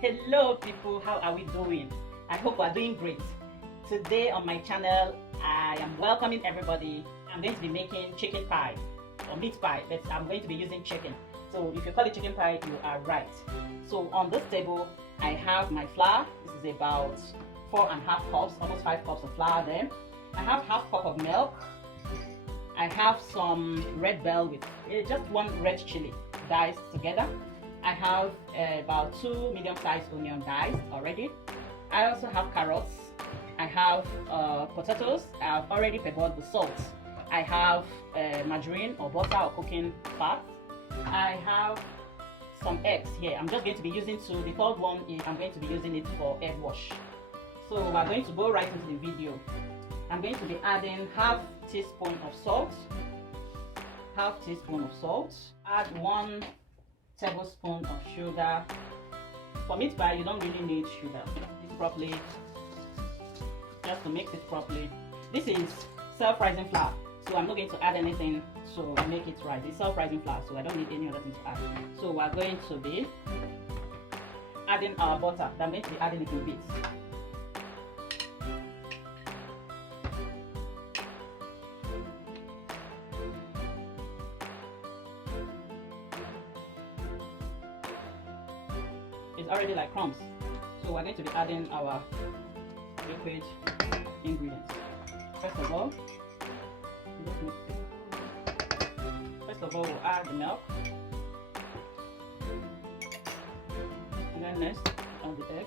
Hello people, how are we doing? I hope we're doing great. Today on my channel, I am welcoming everybody. I'm going to be making chicken pie or meat pie, but I'm going to be using chicken. So if you call it chicken pie, you are right. So on this table, I have my flour. This is about 4.5 cups, almost 5 cups of flour there. I have half cup of milk. I have some red bell with just one red chili diced together. I have about 2 medium-sized onion diced already. I also have carrots. I have potatoes. I've already parboiled with salt. I have margarine or butter or cooking fat. I have some eggs here. I'm just going to be using 2. The third one is I'm going to be using it for egg wash. So we're going to go right into the video. I'm going to be adding half teaspoon of salt. Half teaspoon of salt. Add 1 tablespoon of sugar. For meat pie, you don't really need sugar. Mix it properly, just to mix it properly. This is self-rising flour, so I'm not going to add anything to make it rise. It's self-rising flour, so I don't need any other thing to add. So we're going to be adding our butter. I'm going to be adding it in bits. It's already like crumbs, so we're going to be adding our liquid ingredients. First of all, we'll add the milk, and then next on the egg.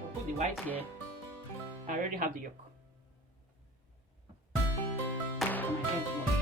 I'll put the white here. I already have the yolk. And my egg wash.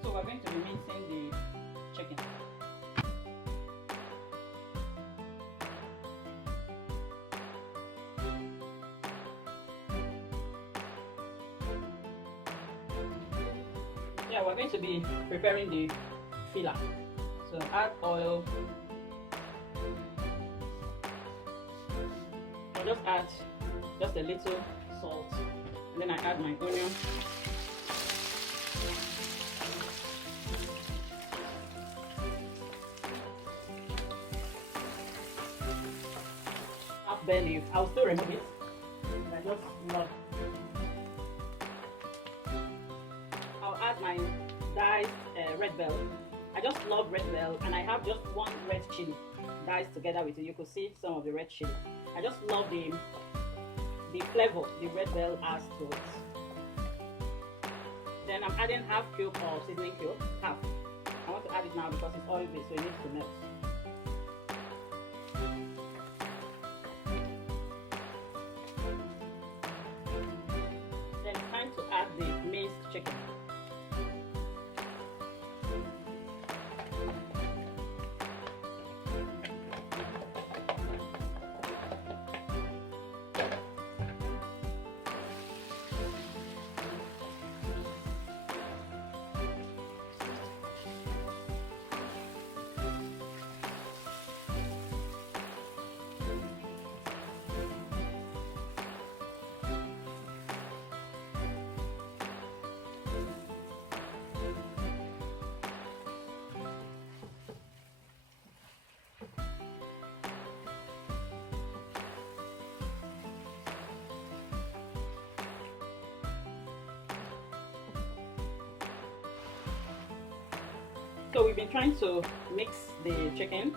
So we're going to be mincing the chicken. Yeah, we're going to be preparing the filler. So add oil. I'll just add just a little salt, and then I add my onion. Bay leaf. I'll still remove it. I just love. I'll add my diced red bell. I just love red bell, and I have just 1 red chili diced together with it. You could see some of the red chili. I just love the flavor the red bell adds to it. Then I'm adding half cube of seasoning cube. Half. I want to add it now because it's oil based, so it needs to melt. Add the minced chicken. So we've been trying to mix the chicken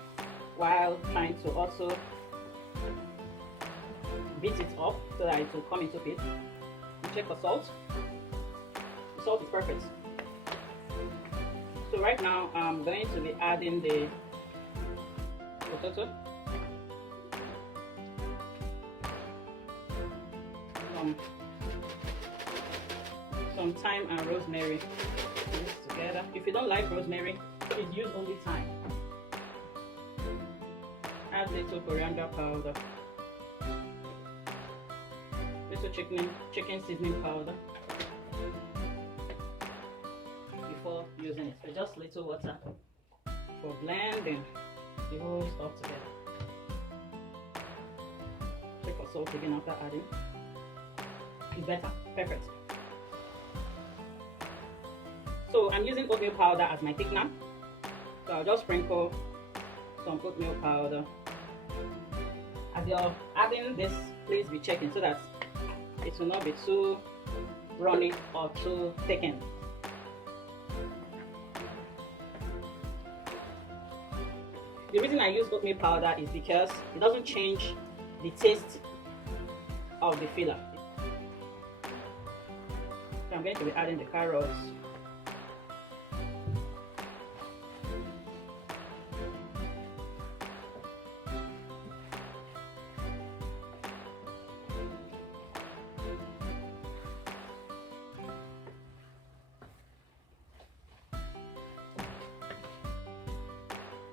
while trying to also beat it up so that it will come into paste. We check for salt. The salt is perfect. So right now I'm going to be adding the potato, some thyme and rosemary. Mix together. If you don't like rosemary, please use only thyme. Add little coriander powder, little chicken seasoning powder before using it. So just little water for blending the whole stuff together. Check for salt again after adding. It's better. Perfect. So I'm using oatmeal powder as my thickener. So I'll just sprinkle some oatmeal powder. As you're adding this, please be checking so that it will not be too runny or too thickened. The reason I use oatmeal powder is because it doesn't change the taste of the filler. So I'm going to be adding the carrots.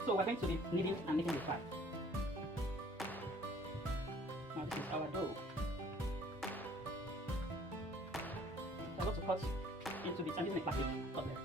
So we're going to be kneading and making the pie. Now this is our dough. So I'm going to cut into bits. I'm using a plastic cutlery.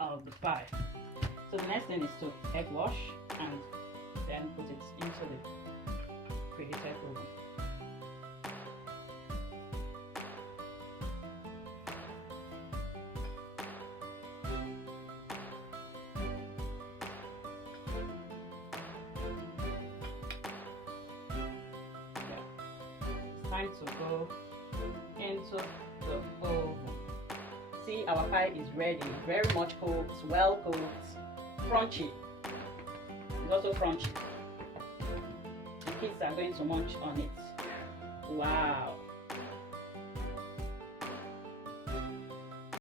Of the pie. So the next thing is to egg wash and then put it into the preheated oven. time to go into the oven. See, our pie is ready, very much cooked, well cooked, crunchy. It's also crunchy. The kids are going to munch on it. Wow.